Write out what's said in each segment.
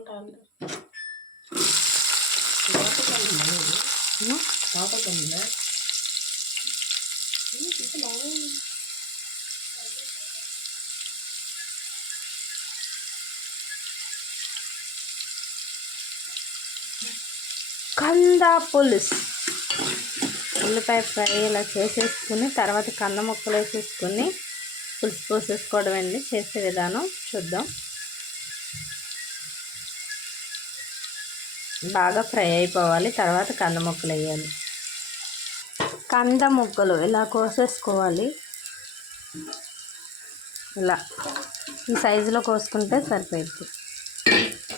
ఉంటాను కంద పులుసు. ఉల్లిపాయ ఫ్రై ఇలా చేసేసుకుని తర్వాత కంద ముక్కలు వేసేసుకుని పులుసు పోసేసుకోవడం అండి చేసే విధానం చూద్దాం. బాగా ఫ్రై అయిపోవాలి. తర్వాత కంద ముక్కలు వేయాలి. కంద ముక్కలు ఇలా కోసేసుకోవాలి. ఇలా ఈ సైజులో కోసుకుంటే సరిపోయింది.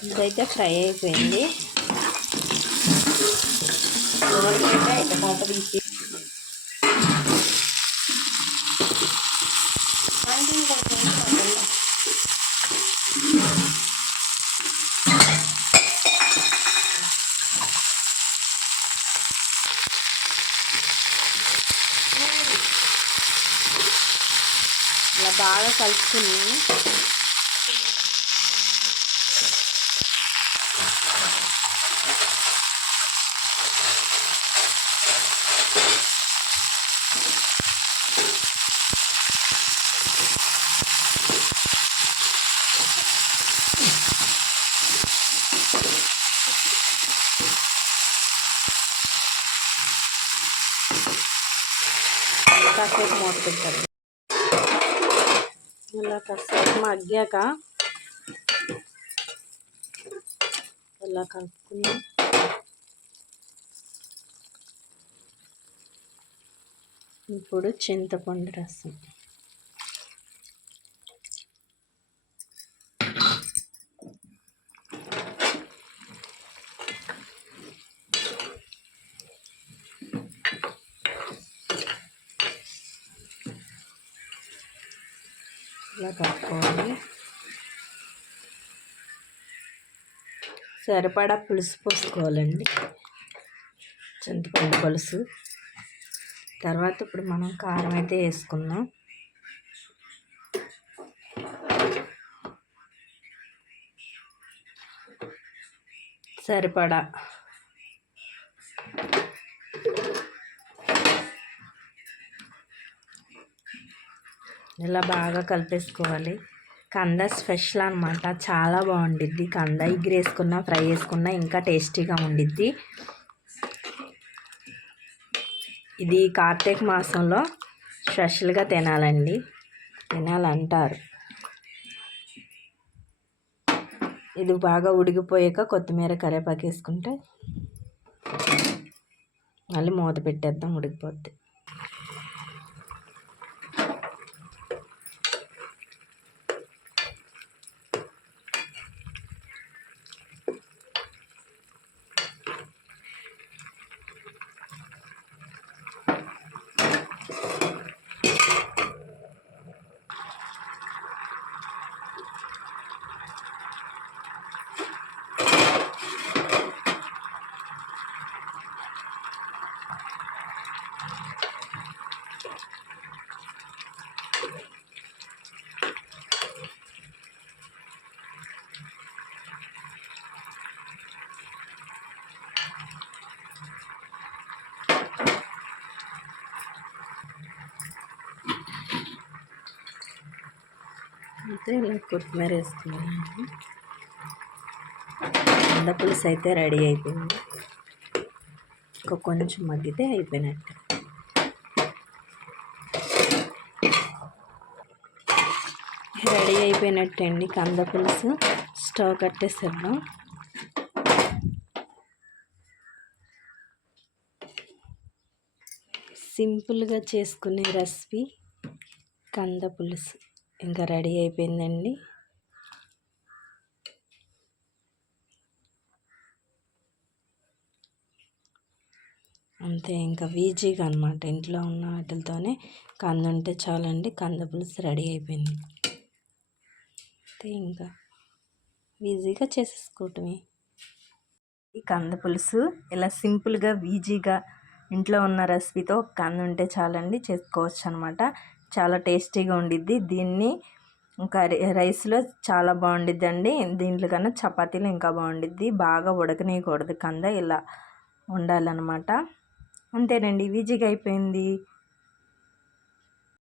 ఇదైతే ఫ్రై అయిపోయింది. ఇలా బాగా కలుపుకుని కాసేపు మూత పెట్టాలి. ఇలా కాసేపు మగ్గాక ఇలా కలుపుకుని ఇప్పుడు చింతపండు రసం. ఇలా కలుపుకోవాలి. సరిపడా పులుసు పోసుకోవాలండి. చింతపండు పులుసు. తర్వాత ఇప్పుడు మనం కారం అయితే వేసుకుందాం. సరిపడా ఇలా బాగా కలిపేసుకోవాలి. కంద స్పెషల్ అనమాట చాలా బాగుండిద్ది. కంద ఇగ్గురు వేసుకున్నా ఫ్రై వేసుకున్నా ఇంకా టేస్టీగా ఉండిద్ది. ఇది కార్తీక మాసంలో స్పెషల్గా తినాలండి. తినాలంటారు. ఇది బాగా ఉడికిపోయాక కొత్తిమీర కరేపాకు వేసుకుంటే మళ్ళీ మూత పెట్టేద్దాం ఉడికిపోద్ది. అయితే ఇలా కొత్తిమీర వేసుకున్నాను కంద పులుసు అయితే రెడీ అయిపోయింది. ఇంకా కొంచెం మగ్గితే అయిపోయినట్టు. రెడీ అయిపోయినట్టు అండి కంద పులుసు. స్టవ్ కట్టేసేద్దాం సింపుల్గా చేసుకునే రెసిపీ కంద పులుసు. ఇంకా రెడీ అయిపోయిందండి. అంతే ఇంకా వీజీగా అనమాట ఇంట్లో ఉన్న వాటితోనే కంద ఉంటే చాలండి కంద పులుసు రెడీ అయిపోయింది. అంతే ఇంకా ఈజీగా చేసేసుకోవటమే. ఈ కంద పులుసు ఇలా సింపుల్గా ఈజీగా ఇంట్లో ఉన్న రెసిపీతో కంద ఉంటే చాలండి చేసుకోవచ్చు అనమాట చాలా టేస్టీగా ఉండిద్ది. దీన్ని కర్రీ రైస్లో చాలా బాగుండిద్దండి. దీంట్లో కన్నా చపాతీలు ఇంకా బాగుండిద్ది. బాగా ఉడకనీయకూడదు కంద ఇలా ఉండాలన్నమాట. అంతేనండి. ఈజీగా అయిపోయింది.